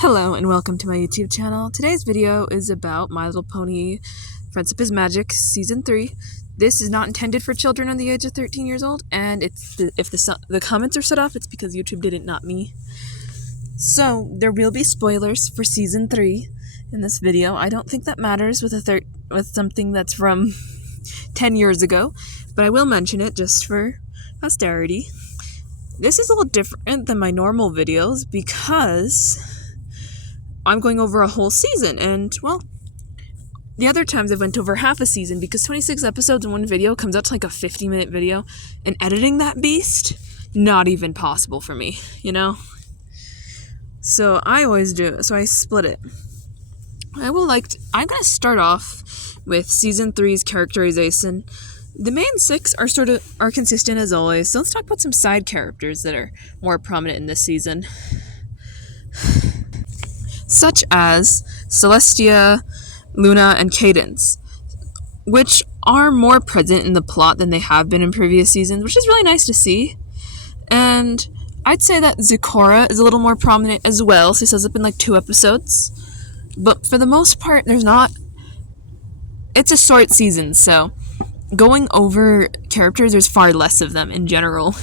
Hello and welcome to my YouTube channel. Today's video is about My Little Pony Friendship is Magic Season 3. This is not intended for children under the age of 13 years old, and if the comments are set off, it's because YouTube did it, not me. So, there will be spoilers for Season 3 in this video. I don't think that matters with something that's from 10 years ago, but I will mention it just for posterity. This is a little different than my normal videos because I'm going over a whole season, and, well, the other times I've went over half a season because 26 episodes in one video comes out to like a 50-minute video, and editing that beast, not even possible for me, you know? So I always do it, so I split it. I'm gonna start off with Season 3's characterization. The main six are consistent as always, so let's talk about some side characters that are more prominent in this season. Such as Celestia, Luna, and Cadence, which are more present in the plot than they have been in previous seasons, which is really nice to see. And I'd say that Zecora is a little more prominent as well, so she shows up in like 2 episodes. But for the most part, it's a short season, so going over characters, there's far less of them in general.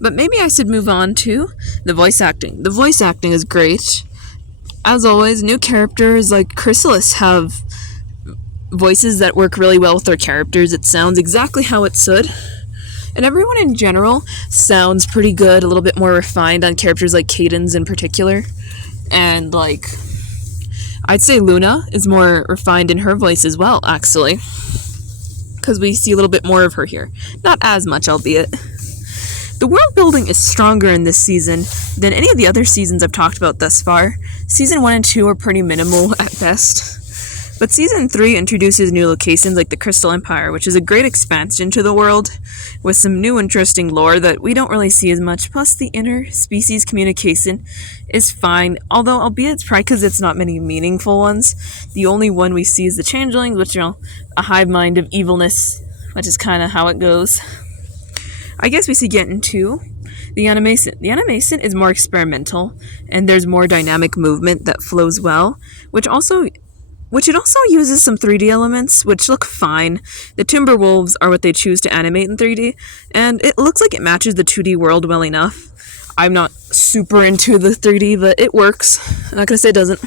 But maybe I should move on to the voice acting. The voice acting is great. As always, new characters like Chrysalis have voices that work really well with their characters. It sounds exactly how it should. And everyone in general sounds pretty good, a little bit more refined on characters like Cadence in particular. And, I'd say Luna is more refined in her voice as well, actually. Because we see a little bit more of her here. Not as much, albeit. The world building is stronger in this season than any of the other seasons I've talked about thus far. Season 1 and 2 are pretty minimal at best. But Season 3 introduces new locations like the Crystal Empire, which is a great expansion to the world, with some new interesting lore that we don't really see as much. Plus, the inter-species communication is fine, although albeit it's probably because it's not many meaningful ones. The only one we see is the Changelings, which, a hive mind of evilness, which is kind of how it goes. I guess we should get into the animation. The animation is more experimental, and there's more dynamic movement that flows well, which it also uses some 3D elements, which look fine. The Timberwolves are what they choose to animate in 3D, and it looks like it matches the 2D world well enough. I'm not super into the 3D, but it works. I'm not gonna say it doesn't.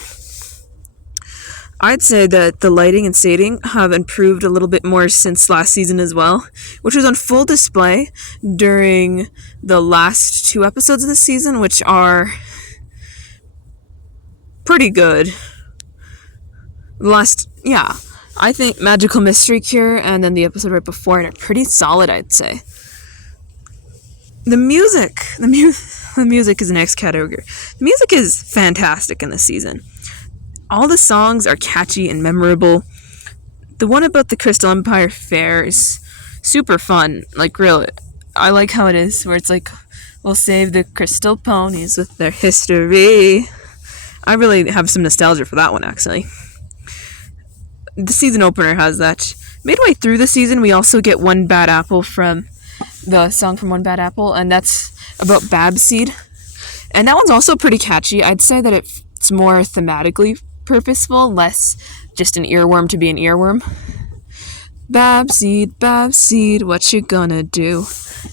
I'd say that the lighting and shading have improved a little bit more since last season as well, which was on full display during the last 2 episodes of the season, which are pretty good. I think Magical Mystery Cure and then the episode right before it are pretty solid, I'd say. The music is the next category. The music is fantastic in this season. All the songs are catchy and memorable. The one about the Crystal Empire Fair is super fun. Really, I like how it is, where it's like, we'll save the crystal ponies with their history. I really have some nostalgia for that one, actually. The season opener has that. Midway through the season, we also get One Bad Apple from the song from One Bad Apple, and that's about Babseed. And that one's also pretty catchy. I'd say that it's more thematically purposeful, less just an earworm to be an earworm. Babseed, Babseed, what you gonna do?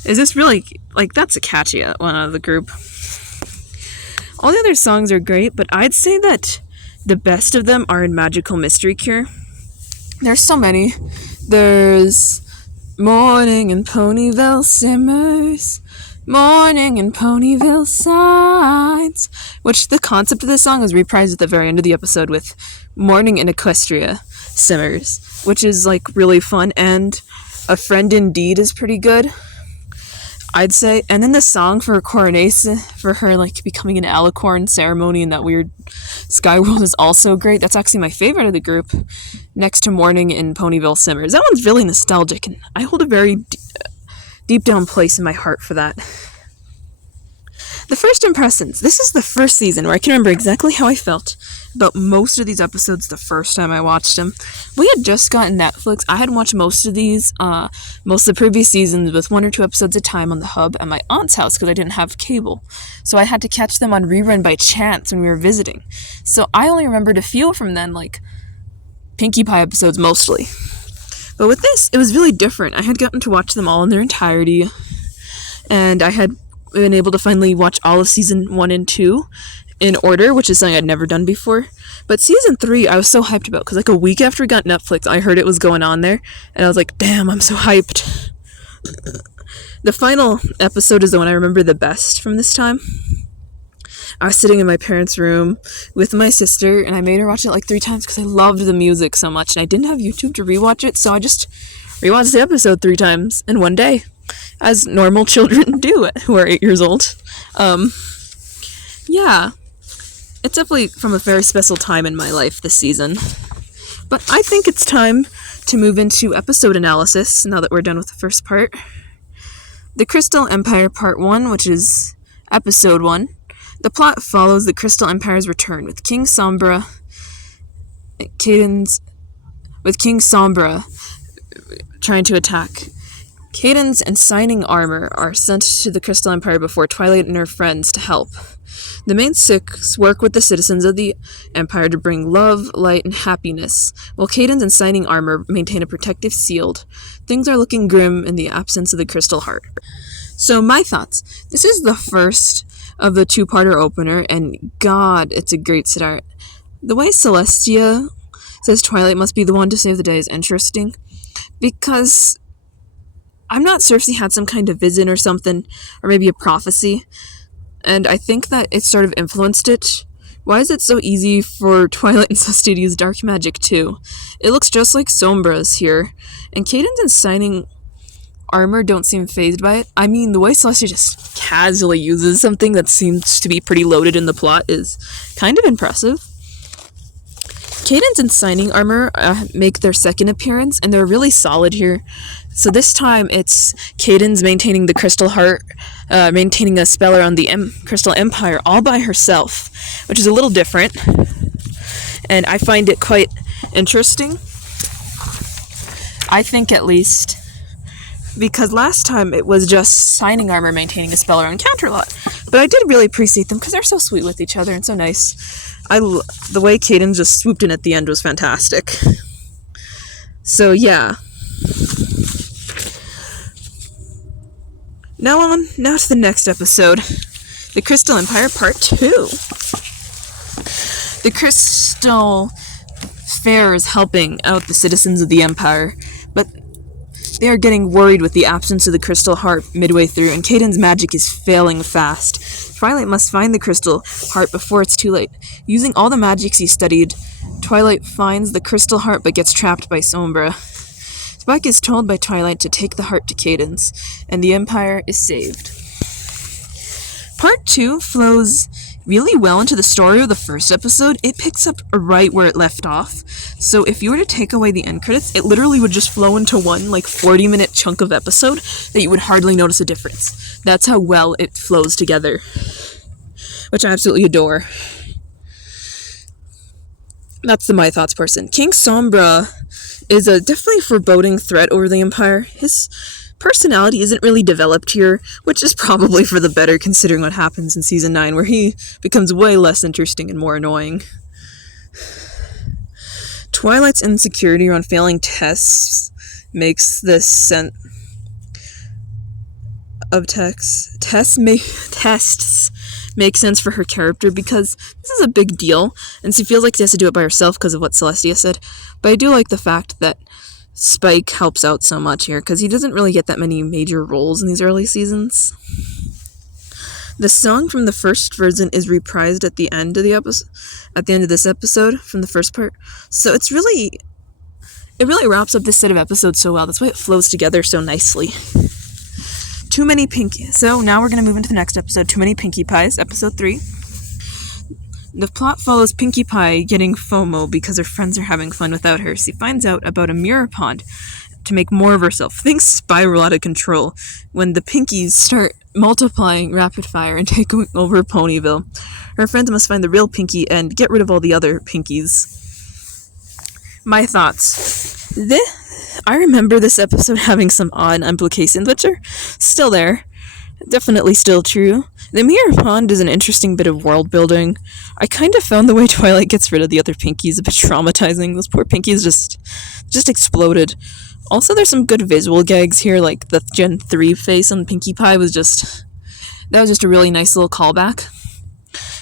Is this really, that's a catchy one out of the group. All the other songs are great, but I'd say that the best of them are in Magical Mystery Cure. There's so many. There's Morning in Ponyville Simmers, Morning in Ponyville Signs, which the concept of this song is reprised at the very end of the episode with Morning in Equestria Simmers, which is really fun, and A Friend Indeed is pretty good, I'd say. And then the song for Coronation, for her becoming an alicorn ceremony in that weird sky world, is also great. That's actually my favorite of the group, next to Morning in Ponyville Simmers. That one's really nostalgic, and I hold a very deep down place in my heart for that. The first impressions. This is the first season where I can remember exactly how I felt about most of these episodes the first time I watched them. We had just gotten Netflix. I had watched most of these, most of the previous seasons with 1 or 2 episodes at a time on the hub at my aunt's house because I didn't have cable. So I had to catch them on rerun by chance when we were visiting. So I only remembered a few from then, like Pinkie Pie episodes mostly. But with this, it was really different. I had gotten to watch them all in their entirety, and I had been able to finally watch all of season 1 and 2 in order, which is something I'd never done before. But season 3, I was so hyped about, because like a week after we got Netflix, I heard it was going on there, and I was like, damn, I'm so hyped. The final episode is the one I remember the best from this time. I was sitting in my parents' room with my sister, and I made her watch it like 3 times because I loved the music so much, and I didn't have YouTube to rewatch it, so I just rewatched the episode 3 times in one day, as normal children do who are 8 years old. Yeah, it's definitely from a very special time in my life this season. But I think it's time to move into episode analysis now that we're done with the first part. The Crystal Empire Part 1, which is episode 1. The plot follows the Crystal Empire's return with King Sombra trying to attack. Cadence and Shining Armor are sent to the Crystal Empire before Twilight and her friends to help. The main 6 work with the citizens of the Empire to bring love, light, and happiness, while Cadence and Shining Armor maintain a protective shield. Things are looking grim in the absence of the Crystal Heart. So my thoughts. This is the first of the 2-parter opener, and God, it's a great start. The way Celestia says Twilight must be the one to save the day is interesting, because I'm not sure if she had some kind of vision or something, or maybe a prophecy, and I think that it sort of influenced it. Why is it so easy for Twilight and Celestia to use dark magic too? It looks just like Sombra's here, and Cadence and Shining Armor don't seem fazed by it. I mean, the way Celestia just casually uses something that seems to be pretty loaded in the plot is kind of impressive. Cadence and Shining Armor make their second appearance, and they're really solid here. So this time it's Cadence maintaining the Crystal Heart, maintaining a spell around the Crystal Empire all by herself, which is a little different, and I find it quite interesting. I think, at least, because last time it was just Shining Armor maintaining a spell around Counterlot. But I did really appreciate them because they're so sweet with each other and so nice. The way Cadence just swooped in at the end was fantastic. So yeah. Now to the next episode. The Crystal Empire Part 2. The Crystal Fair is helping out the citizens of the Empire, but they are getting worried with the absence of the Crystal Heart midway through, and Caden's magic is failing fast. Twilight must find the Crystal Heart before it's too late. Using all the magics he studied, Twilight finds the Crystal Heart but gets trapped by Sombra. Spike is told by Twilight to take the heart to Cadence, and the Empire is saved. Part 2 flows really well into the story of the first episode. It picks up right where it left off. So if you were to take away the end credits, it literally would just flow into one 40-minute chunk of episode that you would hardly notice a difference. That's how well it flows together, which I absolutely adore. That's the My Thoughts person. King Sombra is a definitely foreboding threat over the Empire. His personality isn't really developed here, which is probably for the better considering what happens in Season 9, where he becomes way less interesting and more annoying. Twilight's insecurity around failing tests makes this sense of tests make sense for her character, because this is a big deal, and she feels like she has to do it by herself because of what Celestia said. But I do like the fact that Spike helps out so much here, because he doesn't really get that many major roles in these early seasons. The song from the first version is reprised at the end of this episode from the first part. So it really wraps up this set of episodes so well. That's why it flows together so nicely. So now we're going to move into the next episode, Too Many Pinkie Pies, episode 3. The plot follows Pinkie Pie getting FOMO because her friends are having fun without her. She finds out about a mirror pond to make more of herself. Things spiral out of control when the Pinkies start multiplying rapid fire and taking over Ponyville. Her friends must find the real Pinky and get rid of all the other Pinkies. My thoughts. I remember this episode having some odd implications, which are still there. Definitely still true. The Mirror Pond is an interesting bit of world building. I kind of found the way Twilight gets rid of the other Pinkies a bit traumatizing. Those poor Pinkies just exploded. Also, there's some good visual gags here, like the Gen 3 face on Pinkie Pie was just a really nice little callback.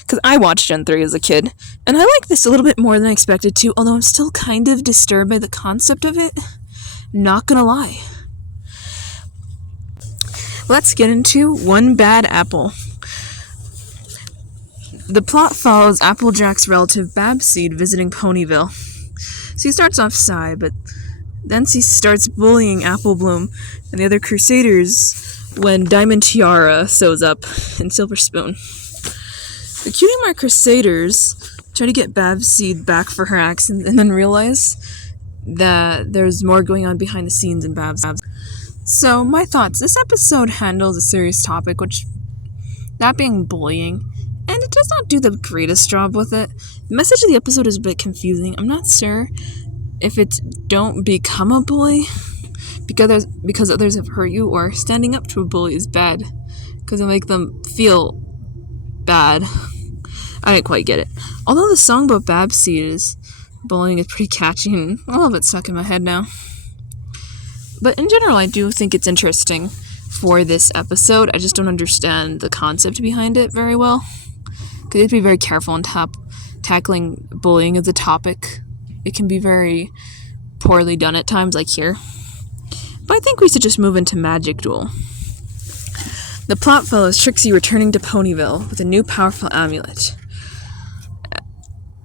Because I watched Gen 3 as a kid, and I like this a little bit more than I expected to, although I'm still kind of disturbed by the concept of it. Not gonna lie. Let's get into One Bad Apple. The plot follows Applejack's relative Babseed visiting Ponyville. She starts off shy, but then she starts bullying Apple Bloom and the other Crusaders when Diamond Tiara shows up in Silver Spoon. The Cutie Mark Crusaders try to get Babseed back for her accent and then realize that there's more going on behind the scenes in Babs. So, my thoughts. This episode handles a serious topic, that being bullying, and it does not do the greatest job with it. The message of the episode is a bit confusing. I'm not sure if it's don't become a bully because others have hurt you, or standing up to a bully is bad because it'll make them feel bad. I didn't quite get it. Although the song about Babseed's bullying is pretty catchy and a little bit stuck in my head now. But in general, I do think it's interesting for this episode. I just don't understand the concept behind it very well. Because you have to be very careful in tackling bullying as a topic. It can be very poorly done at times, like here. But I think we should just move into Magic Duel. The plot follows Trixie returning to Ponyville with a new powerful amulet.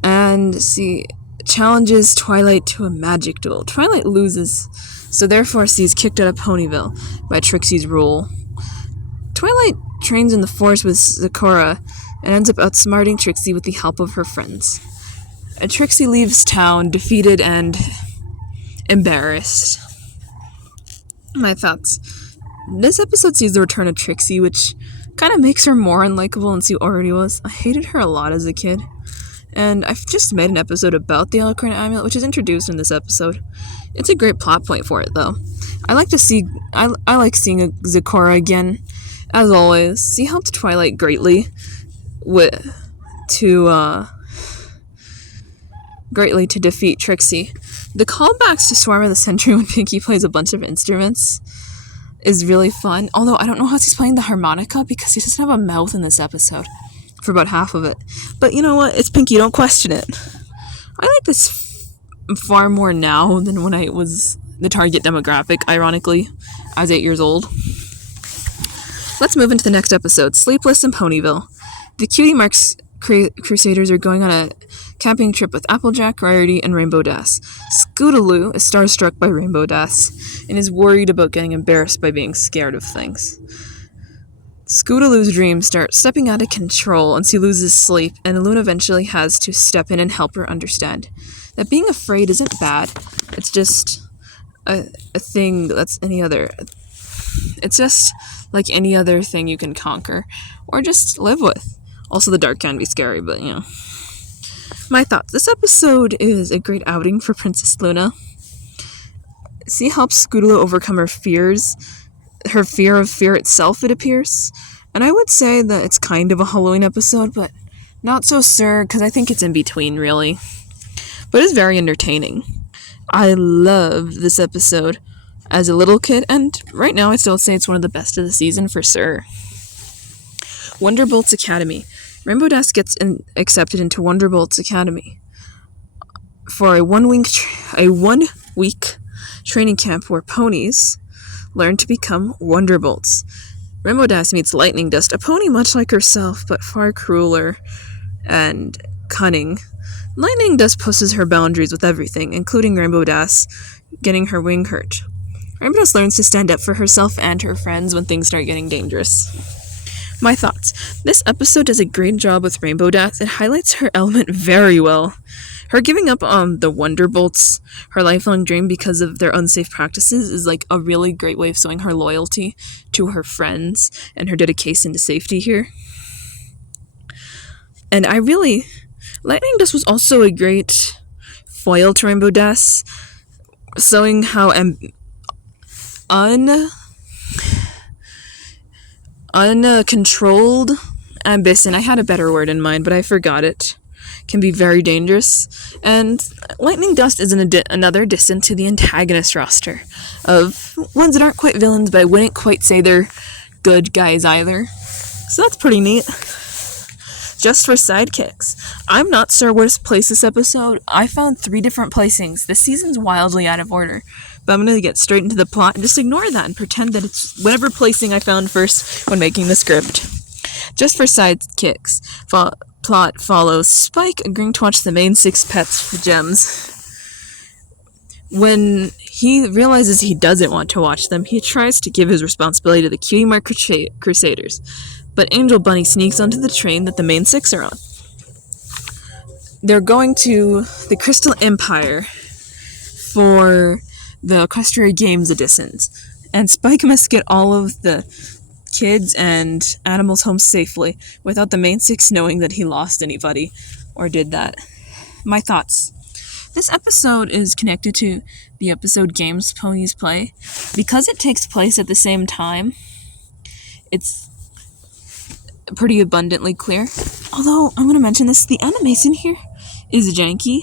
And she challenges Twilight to a magic duel. Twilight loses, so therefore she's kicked out of Ponyville by Trixie's rule. Twilight trains in the forest with Zecora and ends up outsmarting Trixie with the help of her friends. And Trixie leaves town defeated and embarrassed. My thoughts. This episode sees the return of Trixie, which kind of makes her more unlikable than she already was. I hated her a lot as a kid. And I've just made an episode about the Alicorn Amulet, which is introduced in this episode. It's a great plot point for it, though. I like seeing Zecora again. As always, she helped Twilight greatly to defeat Trixie. The callbacks to Swarm of the Century when Pinkie plays a bunch of instruments is really fun. Although I don't know how she's playing the harmonica because she doesn't have a mouth in this episode for about half of it. But you know what? It's Pinkie. Don't question it. I like this far more now than when I was the target demographic, ironically. I was 8 years old. Let's move into the next episode, Sleepless in Ponyville. The Cutie Marks Crusaders are going on a camping trip with Applejack, Rarity, and Rainbow Dash. Scootaloo is starstruck by Rainbow Dash and is worried about getting embarrassed by being scared of things. Scootaloo's dreams start stepping out of control and she loses sleep, and Luna eventually has to step in and help her understand that being afraid isn't bad. It's just a thing that's it's just like any other thing you can conquer or just live with. Also, the dark can be scary, but you know. My thoughts. This episode is a great outing for Princess Luna. She helps Scootaloo overcome her fears. Her fear of fear itself, it appears. And I would say that it's kind of a Halloween episode, but not so sure, because I think it's in between, really. But it's very entertaining. I love this episode as a little kid, and right now I still say it's one of the best of the season for sure. Wonderbolt's Academy. Rainbow Dash gets accepted into Wonderbolt's Academy for a one-week training camp where ponies learn to become Wonderbolts. Rainbow Dash meets Lightning Dust, a pony much like herself, but far crueler and cunning. Lightning Dust pushes her boundaries with everything, including Rainbow Dash getting her wing hurt. Rainbow Dash learns to stand up for herself and her friends when things start getting dangerous. My thoughts. This episode does a great job with Rainbow Dash. It highlights her element very well. Her giving up on the Wonderbolts, her lifelong dream because of their unsafe practices, is like a really great way of showing her loyalty to her friends and her dedication to safety here. And Lightning Dust was also a great foil to Rainbow Dash, showing how uncontrolled ambition, I had a better word in mind, but I forgot it, can be very dangerous. And Lightning Dust is another addition to the antagonist roster of ones that aren't quite villains, but I wouldn't quite say they're good guys either. So that's pretty neat. Just for sidekicks, I'm not sure where to place this episode. I found 3 different placings. This season's wildly out of order, but I'm going to get straight into the plot and just ignore that and pretend that it's whatever placing I found first when making the script. Just for sidekicks, plot follows Spike agreeing to watch the main 6 pets for gems. When he realizes he doesn't want to watch them, he tries to give his responsibility to the Cutie Mark Crusaders, but Angel Bunny sneaks onto the train that the main 6 are on. They're going to the Crystal Empire for the Equestria Games editions, and Spike must get all of the kids and animals home safely without the main 6 knowing that he lost anybody or did that. My thoughts. This episode is connected to the episode Games Ponies Play. Because it takes place at the same time, it's pretty abundantly clear. Although, I'm going to mention this, the animation here is janky.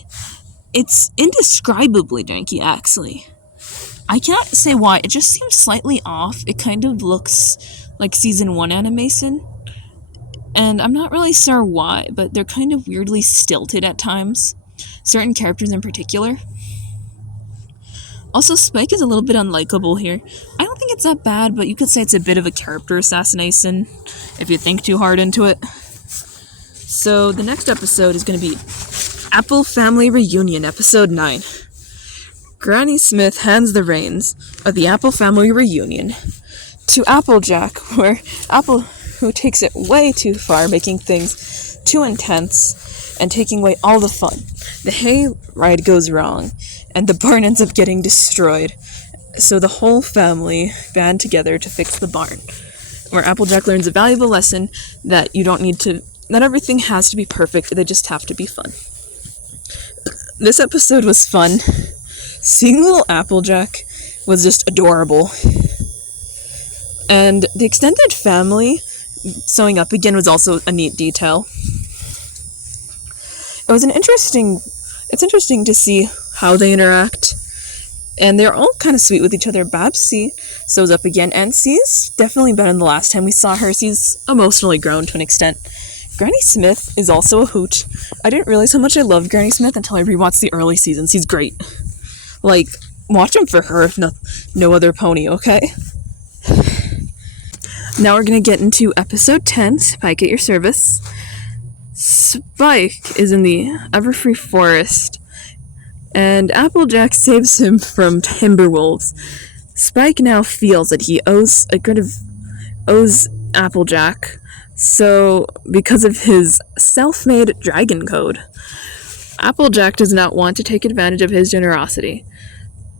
It's indescribably janky, actually. I cannot say why, it just seems slightly off. It kind of looks like Season 1 animation. And I'm not really sure why, but they're kind of weirdly stilted at times. Certain characters in particular. Also, Spike is a little bit unlikable here. I don't think it's that bad, but you could say it's a bit of a character assassination if you think too hard into it. So, the next episode is going to be Apple Family Reunion, Episode 9. Granny Smith hands the reins of the Apple Family Reunion to Applejack, who takes it way too far, making things too intense and taking away all the fun. The hay ride goes wrong, and the barn ends up getting destroyed. So the whole family band together to fix the barn, where Applejack learns a valuable lesson that not everything has to be perfect, they just have to be fun. This episode was fun. Seeing little Applejack was just adorable. And the extended family sewing up again was also a neat detail. It's interesting to see how they interact. And they're all kind of sweet with each other. Babsy sews up again, and she's definitely better than the last time we saw her. She's emotionally grown to an extent. Granny Smith is also a hoot. I didn't realize how much I loved Granny Smith until I rewatched the early seasons. She's great. Like, watch them for her, if no other pony, okay? Now we're going to get into episode 10, Spike at your service. Spike is in the Everfree Forest, and Applejack saves him from Timberwolves. Spike now feels that he owes Applejack, so because of his self-made dragon code. Applejack does not want to take advantage of his generosity.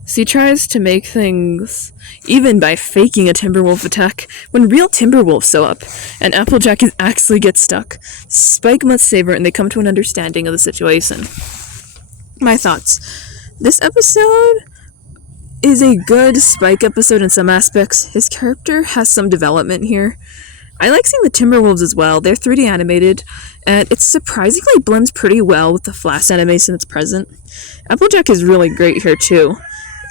So he tries to make things even by faking a Timberwolf attack when real Timberwolves show up, and Applejack actually gets stuck. Spike must save her, and they come to an understanding of the situation. My thoughts. This episode is a good Spike episode in some aspects. His character has some development here. I like seeing the Timberwolves as well. They're 3D animated, and it surprisingly blends pretty well with the Flash animation that's present. Applejack is really great here, too.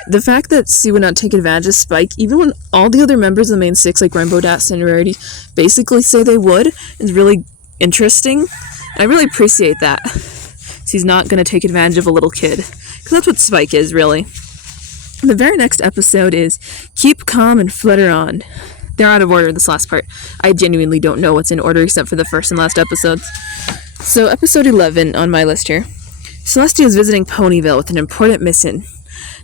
The fact that she would not take advantage of Spike, even when all the other members of the main 6, like Rainbow Dash and Rarity, basically say they would, is really interesting. And I really appreciate that. She's not going to take advantage of a little kid. Because that's what Spike is, really. The very next episode is Keep Calm and Flutter On. They're out of order, this last part. I genuinely don't know what's in order except for the first and last episodes. So, episode 11 on my list here. Celestia is visiting Ponyville with an important mission.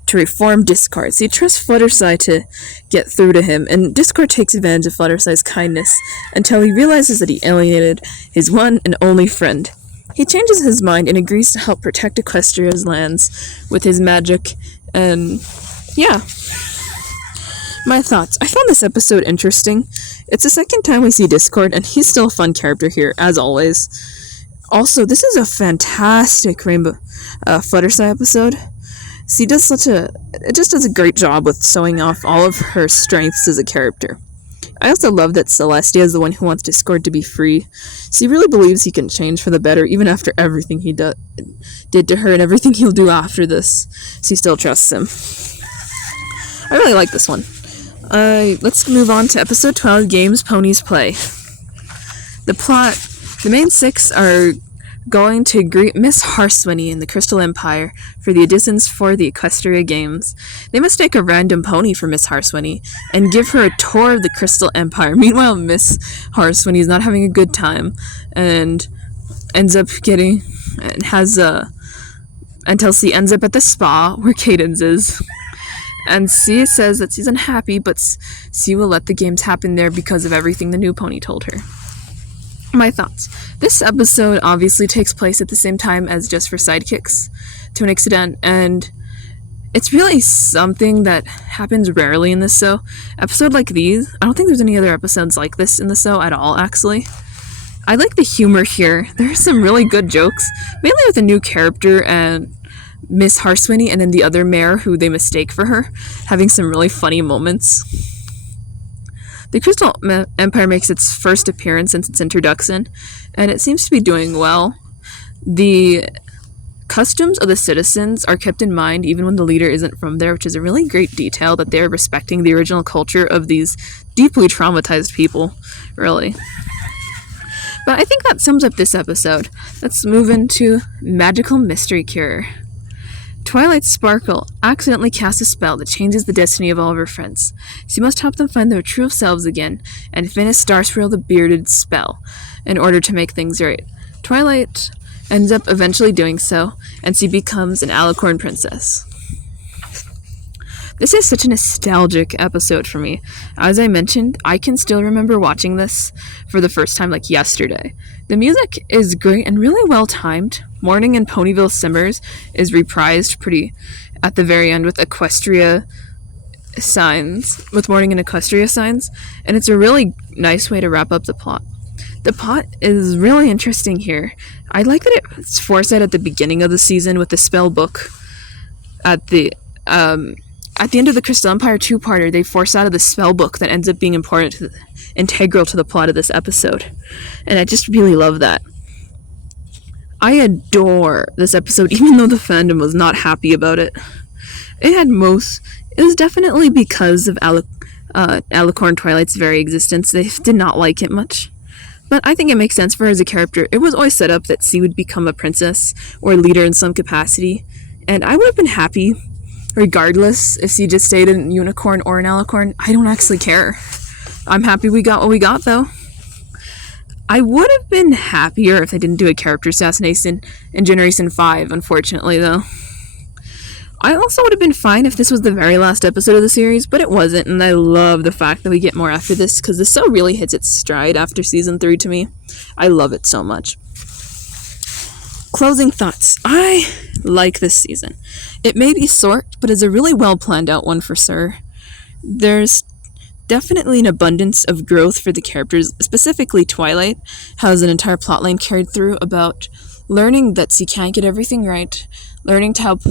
to reform Discord. So he trusts Fluttershy to get through to him, and Discord takes advantage of Fluttershy's kindness until he realizes that he alienated his one and only friend. He changes his mind and agrees to help protect Equestria's lands with his magic, and yeah. My thoughts. I found this episode interesting. It's the second time we see Discord, and he's still a fun character here, as always. Also, this is a fantastic Rainbow Fluttershy episode. She does it just does a great job with showing off all of her strengths as a character. I also love that Celestia is the one who wants Discord to be free. She really believes he can change for the better, even after everything he did to her and everything he'll do after this. She still trusts him. I really like this one. Let's move on to episode 12, Games Ponies Play. The plot, the main six are going to greet Miss Harswinny in the Crystal Empire for the auditions for the Equestria Games. They mistake a random pony for Miss Harswinny and give her a tour of the Crystal Empire. Meanwhile, Miss Harswinny is not having a good time and ends up until she ends up at the spa where Cadence is. And she says that she's unhappy, but she will let the games happen there because of everything the new pony told her. My thoughts. This episode obviously takes place at the same time as Just for Sidekicks, to an extent, and it's really something that happens rarely in this show. Episode like these, I don't think there's any other episodes like this in the show at all, actually. I like the humor here. There's some really good jokes, mainly with a new character and Miss Harswinny and then the other mare who they mistake for her, having some really funny moments. The Crystal Empire makes its first appearance since its introduction, and it seems to be doing well. The customs of the citizens are kept in mind even when the leader isn't from there, which is a really great detail that they're respecting the original culture of these deeply traumatized people, really. But I think that sums up this episode. Let's move into Magical Mystery Cure. Twilight Sparkle accidentally casts a spell that changes the destiny of all of her friends. She must help them find their true selves again and finish Starswirl the Bearded spell in order to make things right. Twilight ends up eventually doing so, and she becomes an Alicorn princess. This is such a nostalgic episode for me. As I mentioned, I can still remember watching this for the first time like yesterday. The music is great and really well timed. Morning in Ponyville Simmers is reprised pretty at the very end with Morning in Equestria signs, and it's a really nice way to wrap up the plot. The plot is really interesting here. I like that it's foresight at the beginning of the season with the spell book at the end of the Crystal Empire two-parter. They force out of the spell book that ends up being integral to the plot of this episode. And I just really love that. I adore this episode, even though the fandom was not happy about it. It was definitely because of Alicorn Twilight's very existence. They did not like it much. But I think it makes sense for her as a character. It was always set up that she would become a princess or a leader in some capacity. And I would have been happy regardless if she just stayed in Unicorn or an Alicorn. I don't actually care. I'm happy we got what we got, though. I would have been happier if they didn't do a character assassination in Generation 5, unfortunately, though. I also would have been fine if this was the very last episode of the series, but it wasn't, and I love the fact that we get more after this, because the show really hits its stride after Season 3 to me. I love it so much. Closing thoughts. I like this season. It may be short, but it's a really well planned out one for sure. There's definitely an abundance of growth for the characters, specifically Twilight has an entire plotline carried through about learning that she can't get everything right, learning to help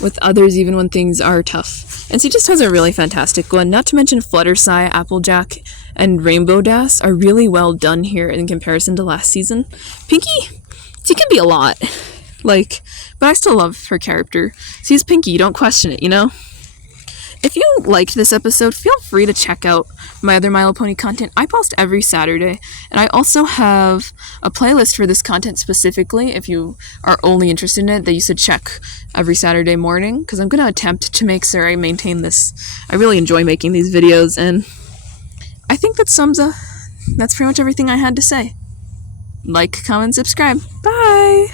with others even when things are tough. And she just has a really fantastic one. Not to mention Fluttershy, Applejack, and Rainbow Dash are really well done here in comparison to last season. Pinkie, she can be a lot. But I still love her character. She's Pinkie, don't question it, you know? If you liked this episode, feel free to check out my other My Little Pony content. I post every Saturday, and I also have a playlist for this content specifically, if you are only interested in it, that you should check every Saturday morning, because I'm going to attempt to make sure I maintain this. I really enjoy making these videos, and I think that's pretty much everything I had to say. Like, comment, subscribe. Bye!